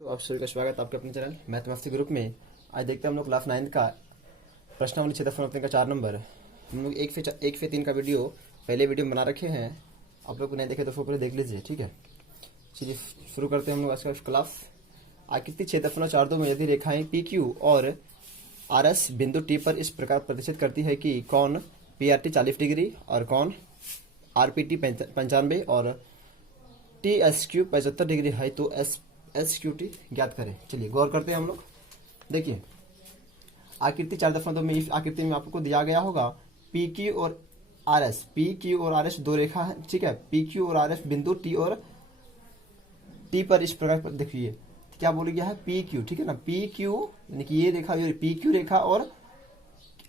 तो आप सभी का स्वागत है आपके अपने चैनल मैथमेटिक्स ग्रुप में। आज देखते हैं हम लोग क्लास 9 का प्रश्नावली क्षेत्रफल का 4 नंबर। हम लोग एक से 3 का वीडियो पहले वीडियो में बना रखे हैं। आप लोग को नहीं देखे तो उसको पहले देख लीजिए, ठीक है। चलिए शुरू करते हैं हम लोग आज का क्लास। आकृति क्षेत्रफल 4 में यदि रेखाएं पी क्यू और आर एस बिंदु टी पर इस प्रकार प्रदर्शित करती है कि कौन पी आर टी 40 डिग्री और कौन आर पी टी 95 और टी एस क्यू 75 डिग्री है, तो एस क्यू टी ज्ञात करें। चलिए गौर करते हैं हम लोग। देखिए आकृति 4.2 में इस आकृति में आपको दिया गया होगा पी क्यू और आर एस दो रेखा है, ठीक है। पी क्यू और आर एस बिंदु टी और टी पर इस प्रकार देखिए क्या बोल गया है पी क्यू, ठीक है ना। पी क्यू यानी कि ये रेखा, पी क्यू रेखा और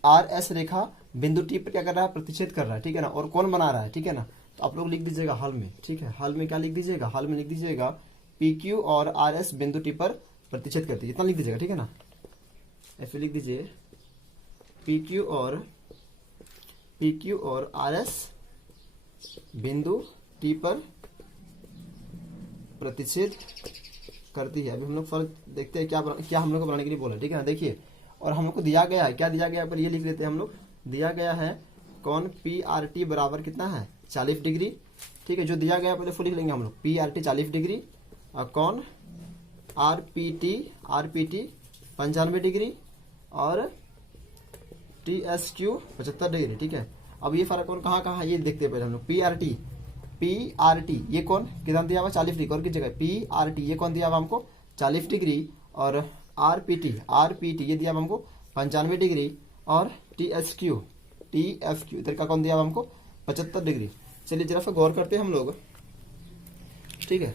आर एस रेखा बिंदु टी पर क्या कर रहा है, प्रतिच्छेद कर रहा है, ठीक है ना। और कौन बना रहा है, ठीक है ना। तो आप लोग लिख दीजिएगा हल में, ठीक है। हल में क्या लिख दीजिएगा, हल में लिख दीजिएगा पी क्यू और आर एस बिंदु टी पर प्रतिच्छेद करती है, इतना लिख दीजिएगा, ठीक है ना। ऐसे लिख दीजिए पी क्यू और आर एस बिंदु टी पर प्रतिच्छेद करती है। अभी हम लोग फर्क देखते हैं क्या हम लोग को बनाने के लिए बोला, ठीक है ना। देखिए और हम लोग को दिया गया है, क्या दिया गया है, पर ये लिख लेते हैं हम लोग। दिया गया है कौन पी आर टी बराबर कितना है 40 डिग्री, ठीक है। जो दिया गया पहले फुल लिख लेंगे हम लोग, पी आर टी 40 डिग्री और कौन आर पी टी 95 डिग्री और टी एस क्यू 75 डिग्री, ठीक है। अब ये फर्क कौन कहाँ है ये देखते हैं पहले हम लोग। पी आर टी ये कौन कितना दिया हुआ 40 डिग्री, और किस जगह पी आर टी ये कौन दिया हुआ हमको 40 डिग्री और आर पी टी ये दिया हुआ हमको 95 डिग्री और टी एफ क्यू इधर का कौन दिया हुआ हमको 75 डिग्री। चलिए जरा सा गौर करते हैं हम लोग, ठीक है।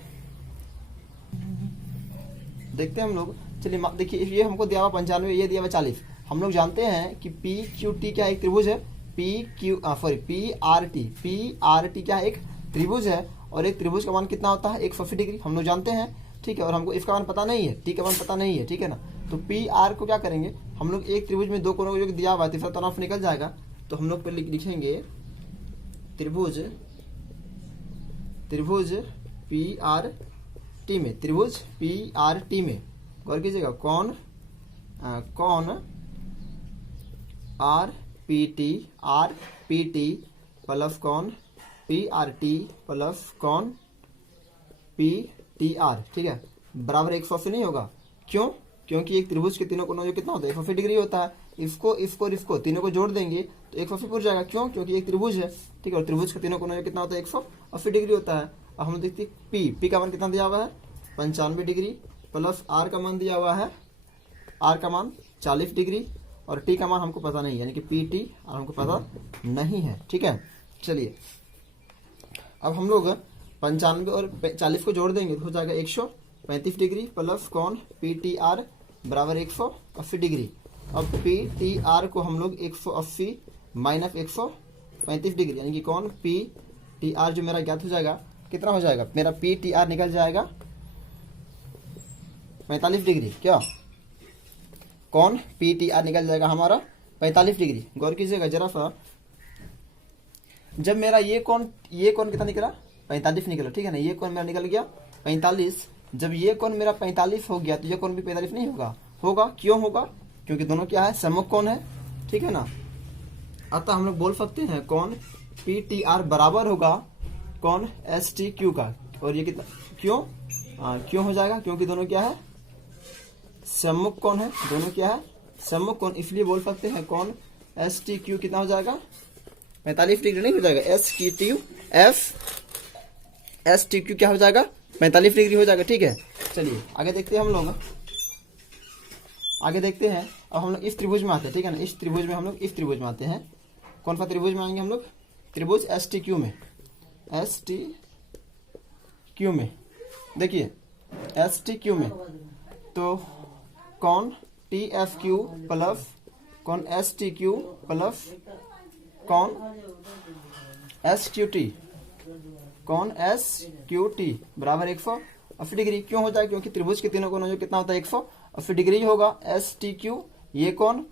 देखते हैं हम लोग। चलिए देखिए ये हमको दिया हुआ 95, ये दिया हुआ 40। हम लोग जानते हैं कि पी क्यू टी क्या एक त्रिभुज है, पी आर टी क्या एक त्रिभुज है, और एक त्रिभुज का मान कितना होता है 180 डिग्री, हम लोग जानते हैं, ठीक है। और हमको इसका मान पता नहीं है, टी का मान पता नहीं है, ठीक है ना। तो पी आर को क्या करेंगे हम लोग, एक त्रिभुज में दो कोनों को जो दिया हुआ है तीसरा तरफ निकल जाएगा, तो हम लोग पहले लिखेंगे त्रिभुज पी आर टी में, त्रिभुज पी आर टी में गौर कीजिएगा कौन आर पी टी प्लस कौन पी आर टी प्लस कौन पी टी आर, ठीक है, बराबर 180 नहीं होगा। क्यों? क्योंकि एक त्रिभुज के तीनों कोनों जो कितना होता है 180 डिग्री होता है। इसको तीनों को जोड़ देंगे तो 180 पूरा जाएगा। क्यों? क्योंकि एक त्रिभुज है, ठीक है। और त्रिभुज के तीनों कोनों जो कितना होता है 180 डिग्री होता है। अब हम देखते हैं पी का मान कितना दिया हुआ है 95 डिग्री प्लस आर का मान दिया हुआ है 40 डिग्री और टी का मान हमको पता नहीं है, यानी कि पी टी और हमको पता नहीं है, ठीक है। चलिए अब हम लोग 95 और 40 को जोड़ देंगे तो हो जाएगा 135 डिग्री प्लस कौन पी टी आर बराबर 180 डिग्री। अब पी टी आर को हम लोग 180 माइनस 135 डिग्री, यानी कि कौन पी टी आर जो मेरा ज्ञात हो जाएगा कितना हो जाएगा, मेरा पी टी आर निकल जाएगा 45 डिग्री। क्या कौन पी टी आर निकल जाएगा हमारा 45 डिग्री। गौर कीजिएगा जरा सा, जब मेरा ये कौन कितना निकला 45 निकला, ठीक है ना। ये कौन मेरा निकल गया 45। जब ये कौन मेरा 45 हो गया तो ये कौन भी 45 नहीं होगा। क्यों होगा? क्योंकि दोनों क्या है सम्मुख कौन है, ठीक है ना। अतः हम लोग बोल सकते हैं कौन पी टी आर बराबर होगा कौन एस टी क्यू का। और ये कितना क्यों हो जाएगा, क्योंकि दोनों क्या है सम्मुख कौन है, दोनों क्या है सम्मुख कौन, इसलिए बोल सकते हैं कौन एस टी क्यू कितना हो जाएगा 45 डिग्री नहीं हो जाएगा, एस टी क्यू क्या हो जाएगा 45 डिग्री हो जाएगा, ठीक है। चलिए आगे देखते हैं हम लोग, आगे देखते हैं। अब हम लोग इस त्रिभुज में आते हैं, ठीक है ना। इस त्रिभुज में हम लोग इस त्रिभुज में आते हैं। कौन सा त्रिभुज में आएंगे हम लोग, त्रिभुज एस टी क्यू में। देखिए एस टी क्यू में तो कौन टी एफ क्यू प्लस कौन एस टी क्यू प्लस कौन एस क्यू टी, कौन एस क्यू टी बराबर 180 डिग्री। क्यों हो जाए? क्योंकि त्रिभुज के तीनों कोनों जो कितना होता है 180 डिग्री होगा। एस टी क्यू ये कौन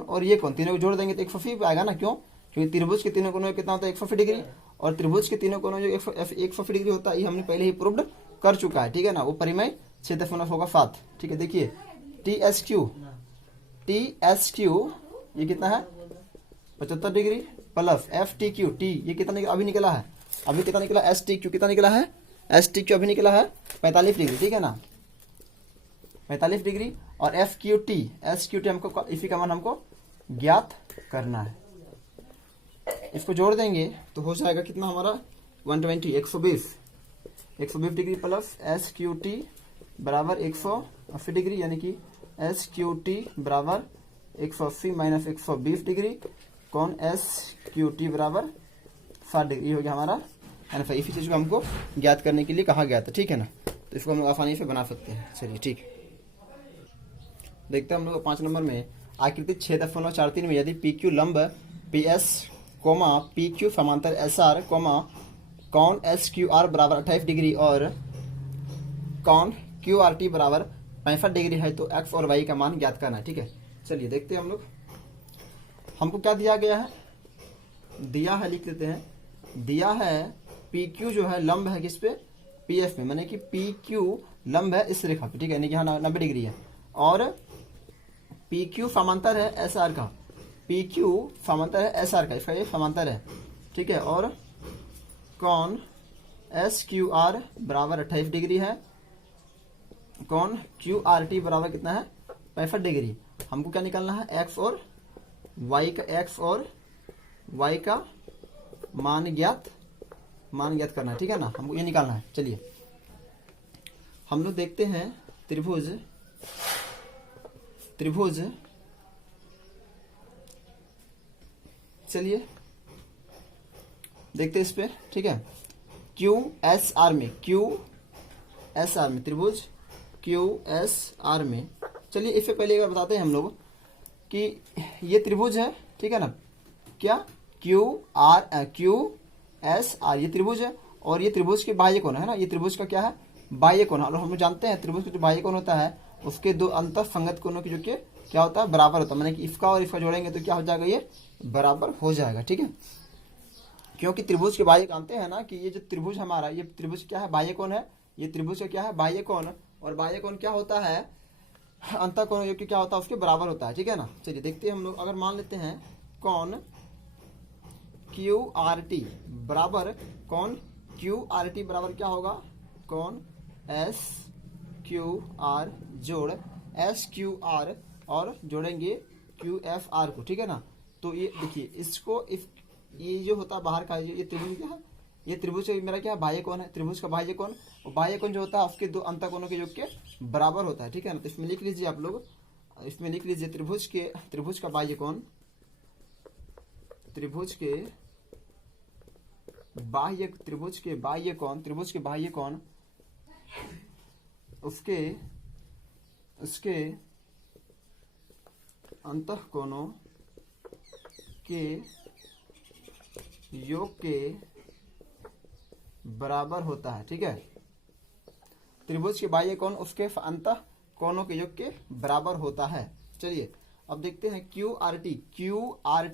और ये कौन तीनों को जोड़ देंगे तो 180 आएगा ना। क्यों? क्योंकि त्रिभुज के तीनों कोनों कितना होता है 180 डिग्री, और त्रिभुज के तीनों कोनों जो 180 डिग्री होता है ये हमने पहले ही प्रूव्ड कर चुका है, ठीक है ना। वो परिमेय 6.7। ठीक है, देखिए टी एस क्यू ये कितना है 75 degree plus F T Q T ये कितना अभी निकला है, अभी कितना निकला एस टी क्यू कितना निकला है, एस टी क्यू अभी निकला है 45 डिग्री। ठीक है ना, 45 डिग्री। और F Q T S Q T हमको इसी का मान हमको ज्ञात करना है। इसको जोड़ देंगे तो हो जाएगा कितना हमारा 120 120 degree plus S Q T बराबर 180 डिग्री, यानी कि एस क्यू टी बराबर 180 माइनस 120 डिग्री कौन एस क्यू टी बराबर 60 डिग्री हो गया हमारा आंसर। इसी चीज को हमको ज्ञात करने के लिए कहा गया था। ठीक है ना, तो इसको हम लोग आसानी से बना सकते हैं। चलिए ठीक, देखते हैं हम लोग 5 नंबर में आकृति 6.43 में यदि पी क्यू लंब P S comma P Q समांतर एस आर कोमा कौन एस क्यू आर बराबर 28 डिग्री और कौन क्यू आर टी बराबर 65 डिग्री है तो एक्स और वाई का मान ज्ञात करना है। ठीक है, चलिए देखते हैं हम लोग। हमको क्या दिया गया है, दिया है, लिख लेते हैं, दिया है पी क्यू जो है लंब है किस पे, पी एफ में, माने कि पी क्यू लंब है इस रेखा पे। ठीक है, यानी कि यहाँ 90 डिग्री है। और पी क्यू समांतर है एस आर का, पी क्यू समांतर है एस आर का, इसका ये समांतर है। ठीक है, और कौन एस क्यू आर बराबर 28 डिग्री है, कौन क्यू आर टी बराबर कितना है 65 डिग्री। हमको क्या निकालना है, एक्स और वाई का मान ज्ञात करना है। ठीक है ना, हमको ये निकालना है। चलिए हम लोग देखते हैं त्रिभुज चलिए देखते हैं इस पे। ठीक है, क्यू एस आर में त्रिभुज क्यू एस आर में, चलिए इससे पहले एक बार बताते हैं हम लोग कि ये त्रिभुज है। ठीक है ना, क्या क्यू एस आर ये त्रिभुज है और ये त्रिभुज के बाह्य कोण है ना, ये त्रिभुज का क्या है बाह्य कोण। और हम जानते हैं त्रिभुज का जो बाह्य कोण होता है उसके दो अंतर संगत कोणों की जो कि क्या होता है बराबर होता है, माने कि इसका और इसका जोड़ेंगे तो क्या हो जाएगा, ये बराबर हो जाएगा। ठीक है, क्योंकि त्रिभुज के बाह्य जानते हैं ना कि ये जो त्रिभुज हमारा ये त्रिभुज क्या है बाह्य कोण है, ये त्रिभुज का क्या है बाह्य कोण, और बाह्य कोण क्या होता है अंतर कोण जो कि क्या होता है उसके बराबर होता है। ठीक है ना, चलिए देखते हैं हम लोग। अगर मान लेते हैं कौन क्यू आर टी बराबर क्या होगा, कौन एस क्यू आर जोड़ एस क्यू आर और जोड़ेंगे क्यू एफ आर को। ठीक है ना, तो ये देखिए इसको ये जो होता है बाहर का ये त्रिभुज क्या है, ये त्रिभुज मेरा क्या है बाह्य कोण है, त्रिभुज का बाह्य कोण, और बाह्य कोण जो होता है उसके दो अंतर कोणों के योग के बराबर होता है। ठीक है ना, तो इसमें लिख लीजिए आप लोग, इसमें लिख लीजिए त्रिभुज का बाह्य कोण, त्रिभुज के बाह्य कोण उसके अंतः कोणों के योग के बराबर होता है। ठीक है, त्रिभुज के बाह्य कोण उसके अंतः कोणों के योग के बराबर होता है। चलिए अब देखते हैं क्यू आर टी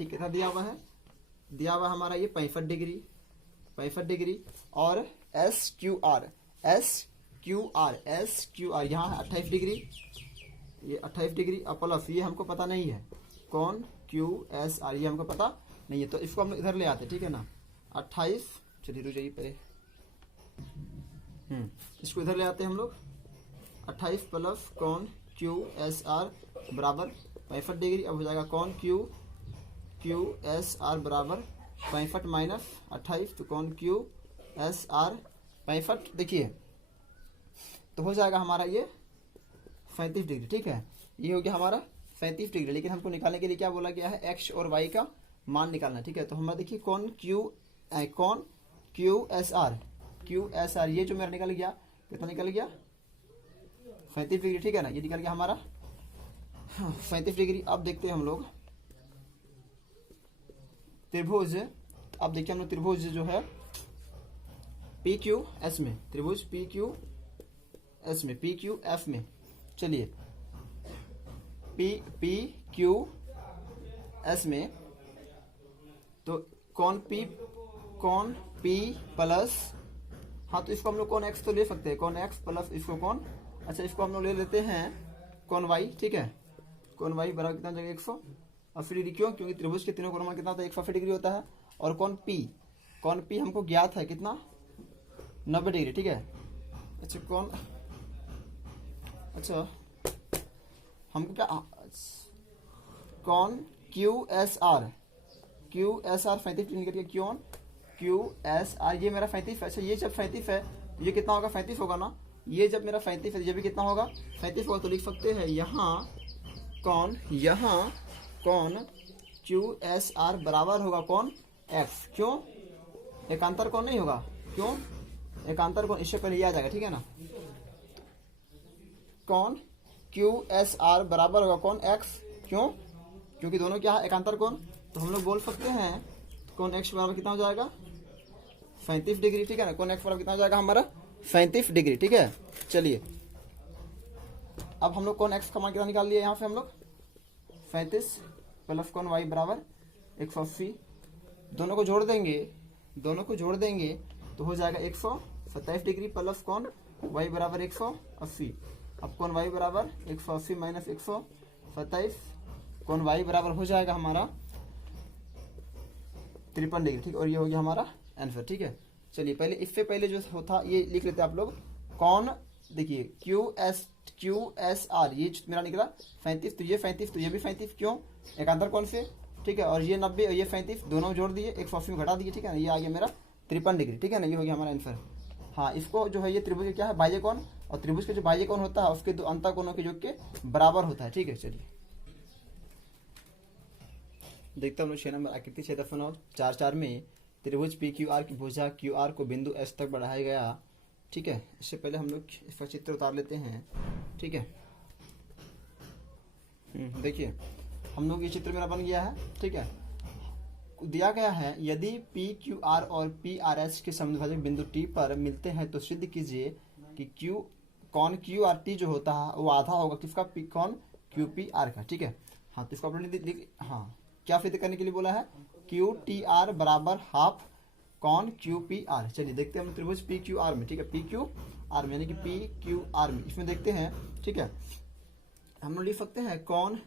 कितना दिया हुआ है, दिया हुआ हमारा ये 65 डिग्री और एस क्यू आर यहाँ है 28 डिग्री, ये 28 डिग्री और प्लस ये हमको पता नहीं है कौन क्यू एस आर ये हमको पता नहीं है, तो इसको हम लोग इधर ले आते। ठीक है ना, 28 चलिए रुक जाइए पहले, इसको इधर ले आते हैं हम लोग। 28 प्लस कौन क्यू एस आर बराबर 65 डिग्री, अब हो जाएगा कौन क्यू एस आर बराबर 65 माइनस 28 तो कौन क्यू एस आर 65 देखिए तो हो जाएगा हमारा ये 35 डिग्री। ठीक है, ये हो गया हमारा 35 डिग्री, लेकिन हमको निकालने के लिए क्या बोला गया है एक्स और वाई का मान निकालना। ठीक है, तो हमारा देखिए कौन क्यू एस आर ये जो मेरा निकल गया कितना निकल गया 35 डिग्री। ठीक है ना, ये निकल गया हमारा 35 डिग्री। अब देखते हैं हम लोग त्रिभुज, अब देखिए हम लोग त्रिभुज जो है पी क्यू एस में, त्रिभुज पी क्यू एफ में, चलिए पी क्यू एस में तो कौन पी प्लस, हाँ तो इसको हम लोग कौन एक्स तो ले सकते हैं, कौन एक्स प्लस इसको कौन अच्छा इसको हम लोग ले लेते हैं कौन वाई, ठीक है। कौन वाई बराबर कितना हो जाएगा 180 डिग्री, क्यों? क्योंकि त्रिभुज के तीनों कोणों में कितना होता है 180 डिग्री होता है। और कौन पी हमको ज्ञात है कितना 90 डिग्री, ठीक है। अच्छा हमको क्या कौन QSR 35 डिग्री करके कौन QSR ये मेरा 35 है। अच्छा ये जब 35 है ये कितना होगा 35 होगा ना, ये जब मेरा 35 है ये भी कितना होगा 35 होगा। तो लिख सकते हैं यहाँ कौन QSR बराबर होगा कौन F, क्यों? एकांतर कौन नहीं होगा, क्यों? एकांतर कौन इससे पहले ये आ जाएगा, ठीक है ना। कौन QSR बराबर होगा कौन X, क्यों? क्योंकि दोनों क्या है एकांतर कौन। तो हम लोग बोल सकते हैं कौन X बराबर कितना हो जाएगा 35 डिग्री, ठीक है ना। कौन X बराबर कितना हो जाएगा हमारा 35 डिग्री, ठीक है। चलिए अब हम लोग कौन X का मान कितना निकाल लिया यहाँ से हम लोग 35 प्लस कौन Y बराबर 180। दोनों को जोड़ देंगे तो हो जाएगा 127 डिग्री प्लस कौन Y बराबर 180। अब कौन Y बराबर 180 माइनस 127, कौन Y बराबर हो जाएगा हमारा 53 डिग्री, ठीक। और ये हो गया हमारा आंसर, ठीक है। चलिए पहले इससे पहले जो होता ये लिख लेते हैं आप लोग। कौन देखिए QSR ये मेरा निकला 35, तो ये 35 तो ये भी 35, क्यों? एकांतर कौन से, ठीक है। और ये 90 और ये 35 दोनों जोड़ दिए 180 में घटा दिए, ठीक है ना। ये आ गया मेरा 53 डिग्री, ठीक है ना। ये हो गया हमारा आंसर। हाँ इसको जो है ये त्रिभुज क्या है बाह्य कोण, और त्रिभुज के जो बाह्य कोण होता है उसके दो अंतः कोणों के योग के बराबर होता है, ठीक है। चलिए देखते हम लोग 6 नंबर आकृति क्षेत्रफल 4 में त्रिभुज PQR की भुजा QR को बिंदु S तक बढ़ाया गया, ठीक है। इससे पहले हम लोग इसका चित्र उतार लेते हैं, ठीक है। देखिए हम लोग ये चित्र मेरा बन गया है, ठीक है। दिया गया है यदि PQR और PRS के समद्विभाजक बिंदु T पर मिलते हैं तो सिद्ध कीजिए कि कौन QRT जो होता है वो आधा होगा किसका कौन QPR का, ठीक है। हाँ तो इसको अपने हाँ क्या सिद्ध करने के लिए बोला है QTR बराबर हाफ कौन QPR। चलिए देखते हैं हम त्रिभुज PQR में, ठीक है। PQR में यानी कि PQR में इसमें देखते हैं, ठीक है। हम लोग लिख सकते हैं कौन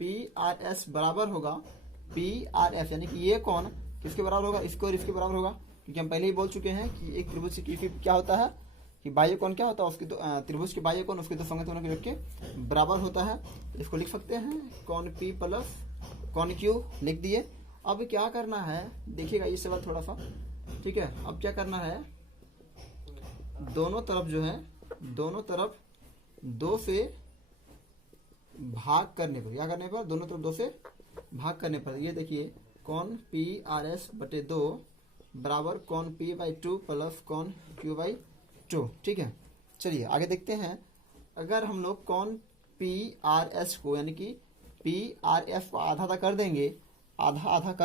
PRS बराबर होगा PRF, यानी कि ये कौन किसके बराबर होगा इसको और इसके बराबर होगा, क्योंकि हम पहले ही बोल चुके हैं कि एक त्रिभुज की क्या होता है कि बाह्य कोण क्या होता है उसके त्रिभुज के बाह्य कोण उसके दो संगत कोणों के योग के बराबर होता है। इसको लिख सकते हैं कौन P प्लस कौन Q लिख दिए। अब क्या करना है देखिएगा ये सवाल थोड़ा सा, ठीक है। अब क्या करना है दोनों तरफ जो है दोनों तरफ 2 से भाग करने पर, क्या करने पर दोनों तरफ 2 से भाग करने पर ये देखिए कौन PRS बटे 2 बराबर कौन P/2 प्लस कौन Q/2, ठीक है। चलिए आगे देखते हैं। अगर हम लोग कौन PRS को यानी कि PRF को आधा आधा कर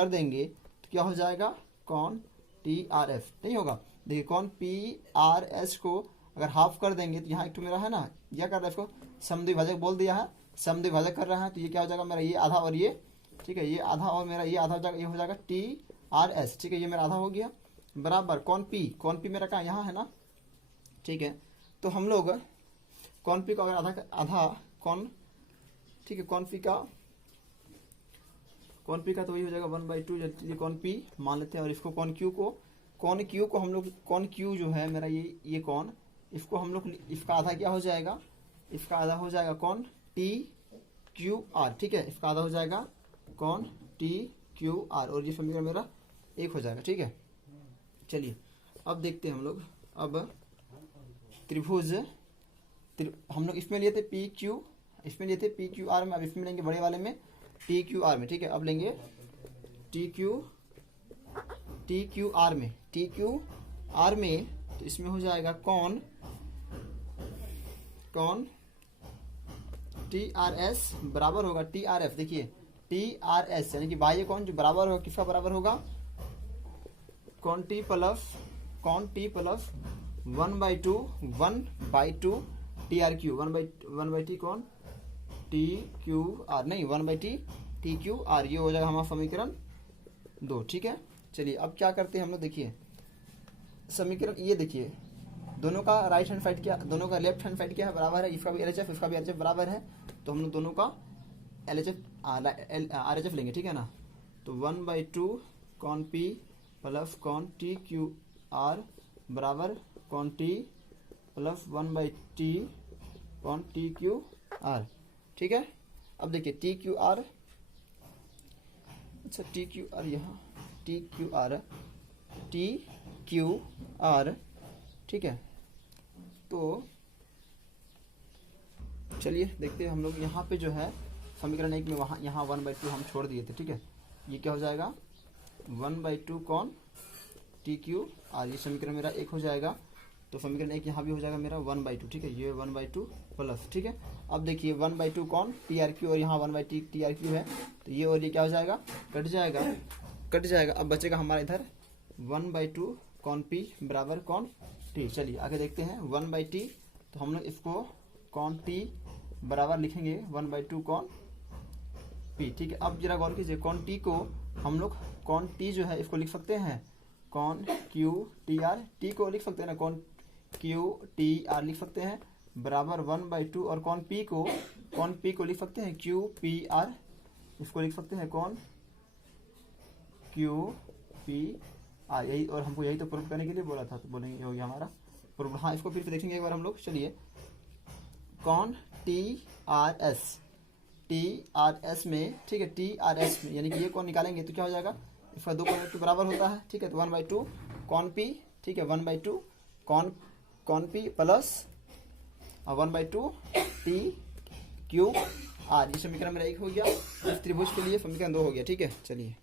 देंगे तो क्या हो जाएगा कौन TRF नहीं होगा। देखिए कौन PRS को अगर हाफ कर देंगे तो यहाँ एक तो मेरा है ना क्या कर रहा है इसको समद्विभाजक बोल दिया है, समद्विभाजक कर रहा है। तो ये क्या हो जाएगा मेरा ये आधा और ये, ठीक है। ये आधा और मेरा ये आधा हो जाएगा, ये हो जाएगा TRS, ठीक है। ये मेरा आधा हो गया बराबर कौन P मेरा कहाँ यहाँ है ना, ठीक है। तो हम लोग कौन P को अगर आधा कौन, ठीक है। कौन P का तो वही हो जाएगा 1/2 कौन P मान लेते हैं। और इसको कौन Q को हम लोग कौन Q जो है मेरा ये कौन इसको हम लोग इसका आधा क्या हो जाएगा, इसका आधा हो जाएगा कौन TQR, ठीक है। इसका आधा हो जाएगा कौन TQR और ये समीकरण मेरा 1 हो जाएगा, ठीक है। चलिए अब देखते हैं हम लोग। अब त्रिभुज हम लोग इसमें लिए थे इसमें लिए थे PQR में, अब इसमें लेंगे बड़े वाले में TQR में, ठीक है। अब लेंगे TQR में तो इसमें हो जाएगा कौन TRS बराबर होगा TRF। देखिए TRS यानी कि बाह्य कोण जो बराबर होगा किसका बराबर होगा कौन T प्लस 1/2 TRQ 1/T कौन TQR नहीं 1/T TQR, ये हो जाएगा हमारा समीकरण 2, ठीक है। चलिए अब क्या करते हैं हम लोग देखिए समीकरण ये देखिए दोनों का राइट हैंड साइड क्या, दोनों का लेफ्ट हैंड साइड क्या है, बराबर है, इसका भी एलएचएफ इसका भी एलएचएफ बराबर है, तो हम लोग दोनों का एलएचएफ आरएचएफ लेंगे, ठीक है ना। तो 1/2 कॉन पी प्लस कॉन टी क्यू आर बराबर कॉन टी प्लस 1/t कॉन टी क्यू आर, ठीक है। अब देखिए टी क्यू आर, अच्छा टी क्यू आर यहाँ टी क्यू आर, ठीक है। तो चलिए देखते हैं हम लोग यहाँ पे जो है समीकरण 1 में वहाँ यहाँ 1/2 हम छोड़ दिए थे, ठीक है। ये क्या हो जाएगा 1/2 कॉन टी क्यू आर, ये समीकरण मेरा 1 हो जाएगा। तो समीकरण 1 यहाँ भी हो जाएगा मेरा 1/2, ठीक है, ये 1/2 प्लस, ठीक है। अब देखिए 1/2 कॉन टी आर क्यू और यहाँ 1/t टी आर क्यू है, तो ये और ये क्या हो जाएगा, कट जाएगा। अब बचेगा हमारा इधर 1/2 कॉन पी बराबर कॉन टी। चलिए आगे देखते हैं 1/t, तो हम लोग इसको कॉन टी बराबर लिखेंगे 1/2 कॉन पी, ठीक है। अब जरा गौर कीजिए, कॉन टी को हम लोग कॉन टी जो है इसको लिख सकते हैं कॉन क्यू टी आर, टी को लिख सकते हैं ना कॉन क्यू टी आर लिख सकते हैं बराबर 1/2, और कॉन पी को लिख सकते हैं क्यू पी आर, इसको लिख सकते हैं कॉन क्यू पी आर, यही, और हमको यही तो प्रूफ करने के लिए बोला था, तो बोलेंगे ये हो गया हमारा प्रूफ। हाँ इसको फिर से देखेंगे एक बार हम लोग। चलिए कॉन टी आर एस में, ठीक है, टी आर एस में, यानी कि ये कौन निकालेंगे तो क्या हो जाएगा, इसका 2 कॉन बराबर होता है, ठीक है। तो 1/2 कॉन पी, ठीक है, 1/2 कॉन P plus 1/2 T Q R, ये समीकरण मेरा 1 हो गया। इस त्रिभुज के लिए समीकरण 2 हो गया, ठीक है। चलिए